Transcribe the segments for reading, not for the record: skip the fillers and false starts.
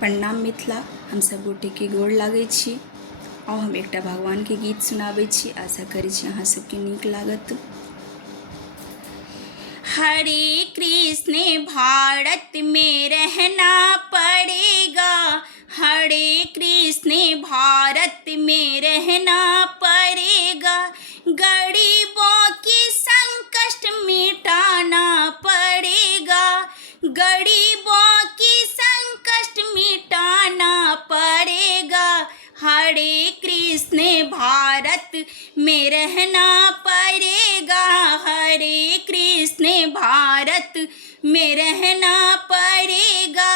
प्रणाम मिथिला, हम सब गोटे के गोड़ लागै छी। और हम एकटा भगवान के गीत सुनाबै छी, आशा करै छी अहाँ सबके नीक लागत। हरे कृष्ण भारत में रहना पड़ेगा, हरे कृष्ण भारत में रहना पड़ेगा, गरीबों की संकट मिटाना पड़ेगा, गरीबों की संकट मिटाना पड़ेगा, हरे कृष्ण भारत में रहना पड़ेगा, हरे कृष्ण भारत में रहना पड़ेगा।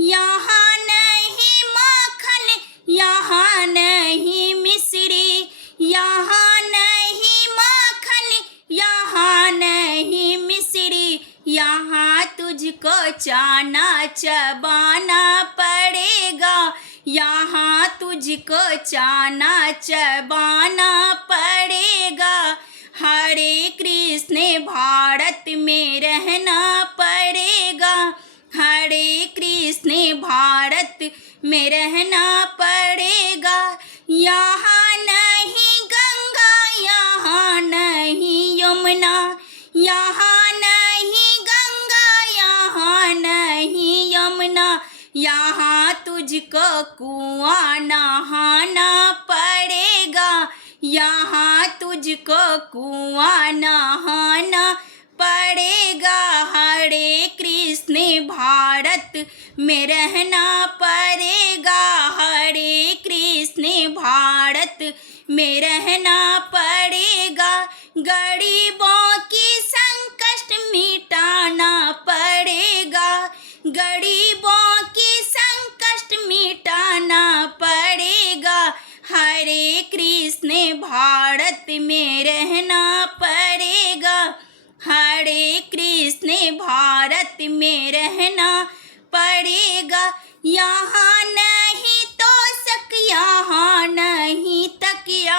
यहाँ नहीं माखन, यहाँ नहीं मिश्री, यहाँ नहीं माखन, यहाँ नहीं मिश्री, यहाँ तुझको चाना चबाना पड़ेगा, यहाँ तुझको चाना चबाना पड़ेगा, हरे कृष्ण भारत में रहना पड़ेगा, हरे कृष्ण भारत में रहना पड़ेगा। यहाँ नहीं गंगा, यहाँ नहीं यमुना, यहाँ नहीं गंगा, यहाँ नहीं यमुना, यहाँ तुझको कुआं नहाना पड़ेगा, यहाँ तुझको कुआं नहाना पड़ेगा, हरे कृष्ण भारत में रहना पड़ेगा, हरे कृष्ण भारत में रहना पड़ेगा, गरीबों की संकट मिटाना पड़ेगा, गरीबों की संकट मिटाना पड़ेगा, हरे कृष्ण भारत में रहना पड़ेगा, हरे कृष्ण भारत में रहना पड़ेगा। यहाँ नहीं तोशक, यहाँ नहीं तकिया,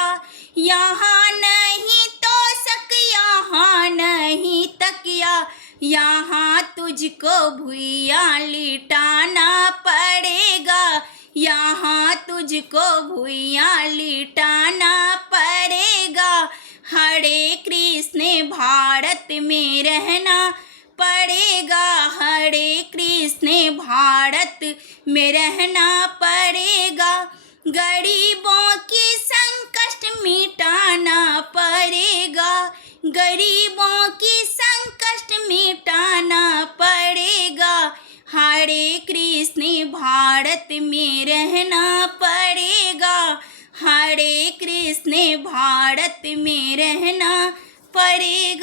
यहाँ नहीं तोशक, यहाँ नहीं तकिया, यहाँ तुझको भुइयाँ लिटाना पड़ेगा, यहाँ तुझको भुइयाँ लिटाना पड़ेगा, हरे कृष्ण भारत में रहना पड़ेगा, हरे कृष्ण भारत में रहना पड़ेगा, गरीबों की संकट मिटाना पड़ेगा, गरीबों की संकट मिटाना पड़ेगा, हरे कृष्ण भारत में रहना पड़ेगा, हरे कृष्ण भारत में रहना पड़ेगा।